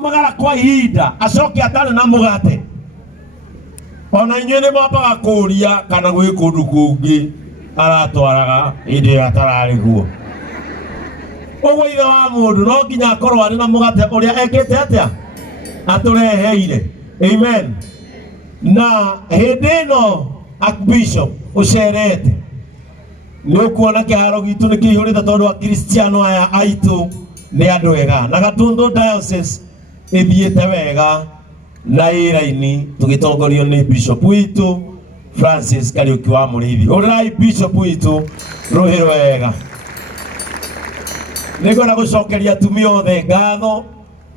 magara kwa ihinda acoke atari na mugate ona inyuĩ nĩ mwambaga kũria kana gwĩ kũndũ kũngĩ aratwaraga hĩndĩ ĩrĩa atararĩ guo. Ũguo ithe wa mũndũ no nginya akorwo arĩ na mũgate ũrĩa ekĩte atĩa atũreheire. Amen. Na hĩndĩ ĩno Archbishop ũcerete nĩ ũkuona kĩharo gitũ nĩ kĩihũrĩte tondũ akristiano aya aitũ nĩ andũ ega, na Gatũndũ diocese ĩthiĩte wega na ĩraini tũgĩtongorio nĩ Bishop witũ Francis Kariuki wa Mũrĩithi. Ũrai Bishop witũ rũhĩ rwega. Nĩngwenda gũcokeria atumia othe ngatho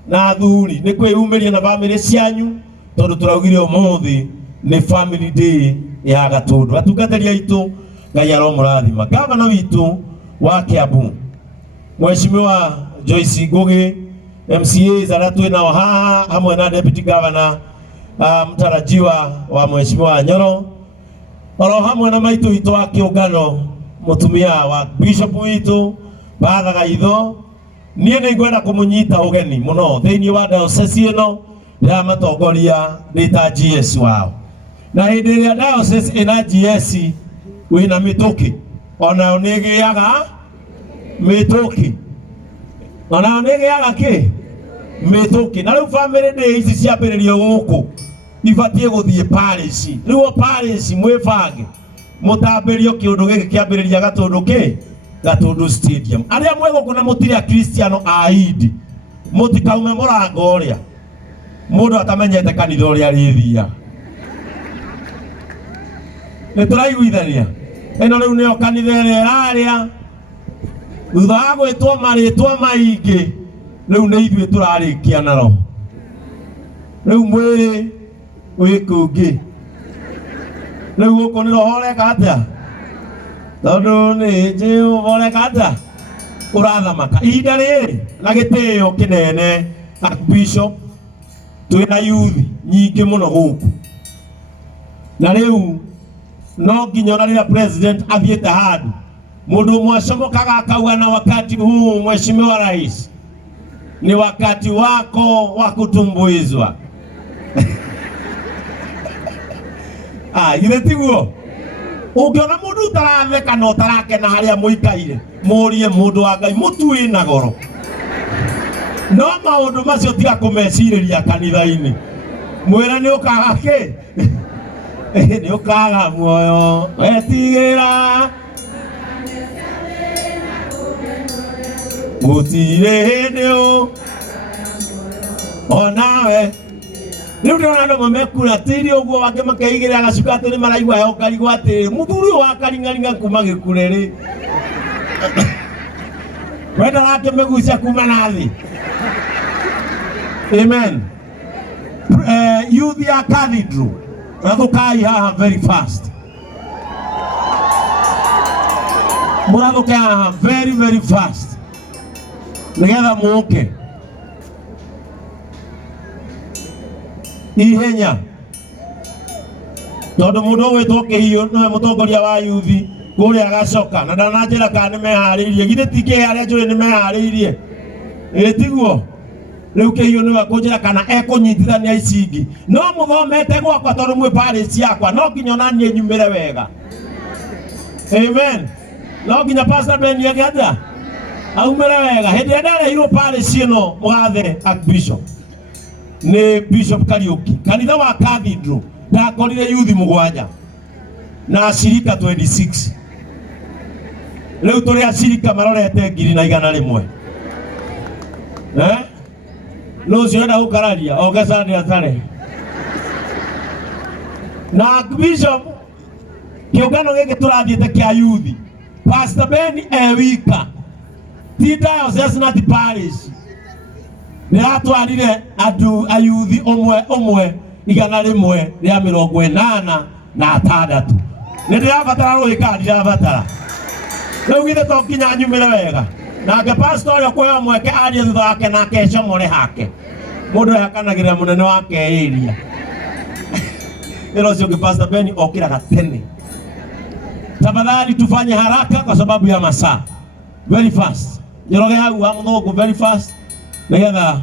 na athuri nĩ kwĩyumĩria na bamĩrĩ cianyu tondũ tũraugire ũmũthĩ nĩ family day ya Gatũndũ. Atungatĩri aitũ Ngai aromũrathima. Gavana witũ wa Kiambu Mheshimiwa Joyce Ngugi, MCAs arĩa twĩ nao haha hamwe na Deputy Governor mtarajiwa wa Mheshimiwa Nyoro, oro hamwe na maitũ witũ wa kĩũngano mũtumia wa Bishop witũ Father Gaitho. Niĩ nĩ ngwenda kũmũnyita ũgeni mũno thĩinĩ wa diocese ĩno ya matongoria nĩ ta GS wao, na hĩndĩ ĩrĩa diocese ĩna GS wĩna mĩtũkĩ ona nĩ ĩgĩaga mĩtũkĩ, ona nĩ ĩgĩaga kĩ mĩtũkĩ. Na rĩu family day ici ciambĩrĩrio gũkũ ibatiĩ gũthiĩ parish. Rĩu parish mwĩbange mũtambĩrio kĩũndũ gĩkĩ kĩambĩrĩria Gatũndũ kĩ Gatũndũ stadium. Arĩa mwĩ gũkũ na mũtirĩ Akristiano aidi mũtikaume mũrango ũrĩa mũndũ atamenyete kanitha ũrĩa rĩthia. Nĩ tũraiguithania ĩno rĩu nĩyo kanitha ĩrĩa ĩrarĩa thutha wa gwĩtwo marĩtwa maingĩ rĩu nĩ ithuĩ tũrarĩkia na roho. Rĩu mwĩrĩ wĩkũngĩ rĩu gũkũ nĩ roho ũreka atĩa tondũ nĩ njĩ ũreka atĩa ũrathamaka ihinda rĩrĩ na gĩtĩo kĩnene. Archbishop twĩna youth nyingĩ mũno gũkũ, na rĩu no nginya ona rĩrĩa president athiĩte handũ mũndũ ũmwe acomokaga akauga na wakati huu Mheshimiwa Rais ni wakati wako wa kutumbuizwa. Githĩ tiguo? Ũngĩona mũndũ ũtaratheka na ũtarakena harĩa mũikaire mũrie mũndũ wa Ngai mũtu wĩna goro, no maũndũ macio tiga kũmecirĩria kanitha-inĩ. Mwĩra nĩ ũkaga kĩ nĩ ũkaga muoyo wetigĩra gũtirĩ hĩndĩ onawe. Rĩu ndĩrona andũ mamekuratĩire ũguo wake makeigĩrĩra gacuka atĩ nĩ maraigua heho karigwo atĩrĩ mũthuri ũyũ wa karingaringa kuma Gĩkurĩ-rĩ we ndarakĩmĩgucia kuma na thĩ. Amen. Youth ya Cathedral mũrathũkai haha very fast, mũrathũkai haha very fast nĩgetha mũke ihenya tondũ mũndũ ũgwĩtwo Kĩhiũ nĩwe mũtongoria wa youth kũrĩa Gacoka, na ndananjĩra kana nĩ meharĩirie. Githĩ ti kĩharĩa njũĩ nĩ meharĩirie? Tiguo? Rĩu Kĩhiũ nĩwe kũnjĩra kana ekũnyitithania ici ingĩ. No mũthomete gwakwa tondũ mwĩ parish yakwa, no nginya ona niĩ nyumĩre wega. Amen. No nginya Pastor Ben agĩaja aumĩre wega. Hĩndĩ ĩrĩa ndarehirwo parish ĩno mũgathe Archbishop nĩ Bishop Kariuki, kanitha wa Cathedral ndakorire youth 7 na ashirika 26. Rĩu tũrĩ ashirika marorete 100,000. No ũcio enda gũkararia ogecani atarĩ na Archbishop. Kĩũngano gĩkĩ tũrathiĩte kĩa youth Pastor Ben wika ti diocese na ti parish. Nĩratwarire andũ a youth ũmwe 186. Nĩndĩrabatara rũhĩka ndirabatara. Rĩu githĩ to nginya nyumĩre wega. Nake pastor ũrĩa kuoya mweke arie thutha wake nake ecomore hake. Mũndũ yakanagĩrĩra mũnene wake ĩria. Ĩno ũcio ũngĩ Pastor Ben okĩraga tene. Tafadhali tufanye haraka kwa sababu ya masaa. Very fast. Njoroge hau wa mũthũngũ very fast. Nĩgetha